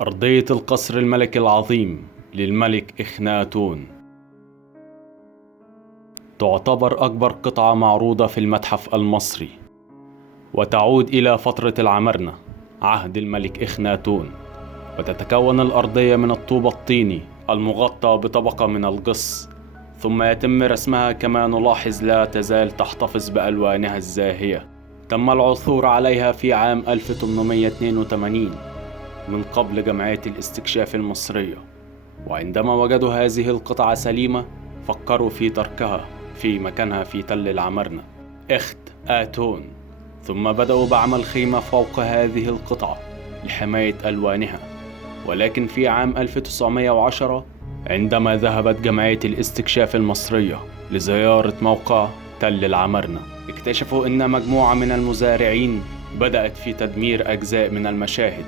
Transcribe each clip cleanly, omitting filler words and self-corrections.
أرضية القصر الملكي العظيم للملك إخناتون تعتبر أكبر قطعة معروضة في المتحف المصري، وتعود إلى فترة العمرنة عهد الملك إخناتون. وتتكون الأرضية من الطوب الطيني المغطى بطبقة من القص، ثم يتم رسمها كما نلاحظ لا تزال تحتفظ بألوانها الزاهية. تم العثور عليها في عام 1882 من قبل جمعية الاستكشاف المصرية، وعندما وجدوا هذه القطعة سليمة فكروا في تركها في مكانها في تل العمرنة إخناتون، ثم بدأوا بعمل خيمة فوق هذه القطعة لحماية ألوانها. ولكن في عام 1910 عندما ذهبت جمعية الاستكشاف المصرية لزيارة موقع تل العمرنة، اكتشفوا أن مجموعة من المزارعين بدأت في تدمير أجزاء من المشاهد،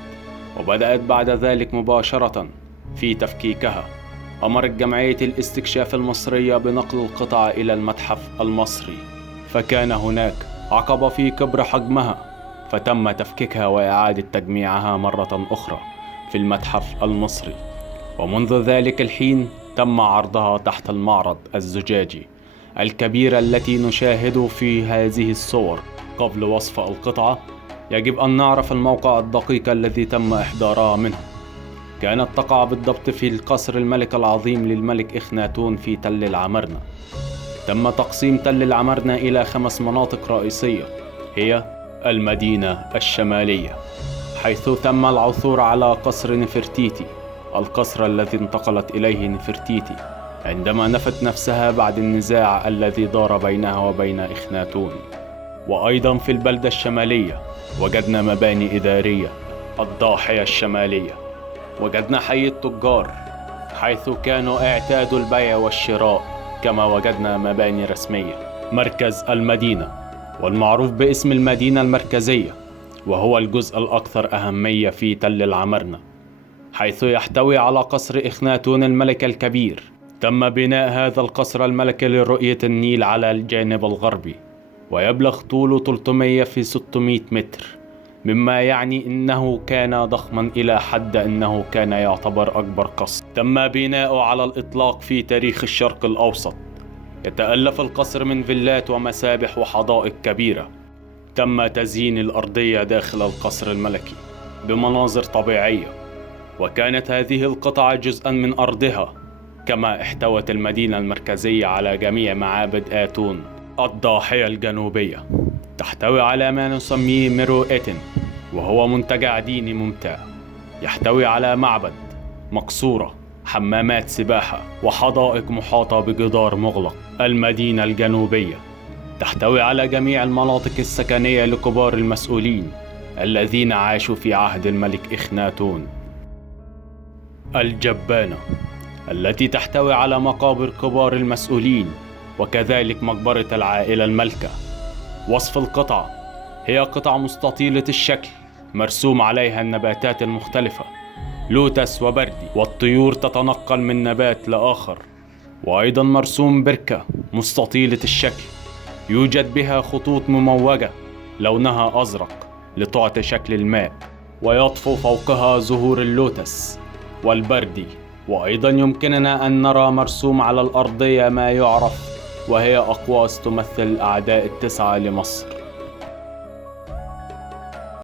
وبدأت بعد ذلك مباشرة في تفكيكها. أمرت جمعية الاستكشاف المصرية بنقل القطعة إلى المتحف المصري، فكان هناك عقبة في كبر حجمها، فتم تفكيكها وإعادة تجميعها مرة أخرى في المتحف المصري. ومنذ ذلك الحين تم عرضها تحت المعرض الزجاجي الكبير التي نشاهد في هذه الصور. قبل وصف القطعة يجب أن نعرف الموقع الدقيق الذي تم إحضارها منه. كانت تقع بالضبط في القصر الملك العظيم للملك إخناتون في تل العمرنة. تم تقسيم تل العمرنة إلى 5 مناطق رئيسية، هي المدينة الشمالية، حيث تم العثور على قصر نفرتيتي، القصر الذي انتقلت إليه نفرتيتي عندما نفت نفسها بعد النزاع الذي دار بينها وبين إخناتون. وأيضا في البلدة الشمالية وجدنا مباني إدارية، الضاحية الشمالية، وجدنا حي التجار حيث كانوا اعتادوا البيع والشراء، كما وجدنا مباني رسمية، مركز المدينة والمعروف باسم المدينة المركزية، وهو الجزء الأكثر أهمية في تل العمرنة، حيث يحتوي على قصر إخناتون الملك الكبير. تم بناء هذا القصر الملكي لرؤية النيل على الجانب الغربي، ويبلغ طوله 300 في 600 متر، مما يعني أنه كان ضخما إلى حد أنه كان يعتبر أكبر قصر تم بناؤه على الإطلاق في تاريخ الشرق الأوسط. يتألف القصر من فيلات ومسابح وحدائق كبيرة. تم تزيين الأرضية داخل القصر الملكي بمناظر طبيعية، وكانت هذه القطعة جزءا من أرضها، كما احتوت المدينة المركزية على جميع معابد آتون. الضاحية الجنوبية تحتوي على ما نسميه ميرو إتن، وهو منتجع ديني ممتع، يحتوي على معبد، مقصورة، حمامات سباحة، وحدائق محاطة بجدار مغلق. المدينة الجنوبية تحتوي على جميع المناطق السكنية لكبار المسؤولين الذين عاشوا في عهد الملك إخناتون. الجبانة التي تحتوي على مقابر كبار المسؤولين، وكذلك مقبرة العائلة الملكة. وصف القطعة: هي قطعة مستطيلة الشكل مرسوم عليها النباتات المختلفة، لوتس وبردي، والطيور تتنقل من نبات لآخر. وأيضا مرسوم بركة مستطيلة الشكل يوجد بها خطوط مموجة لونها أزرق لتعطي شكل الماء، ويطفو فوقها زهور اللوتس والبردي. وأيضا يمكننا أن نرى مرسوم على الأرضية ما يعرف وهي أقواس تمثل الأعداء ال9 لمصر.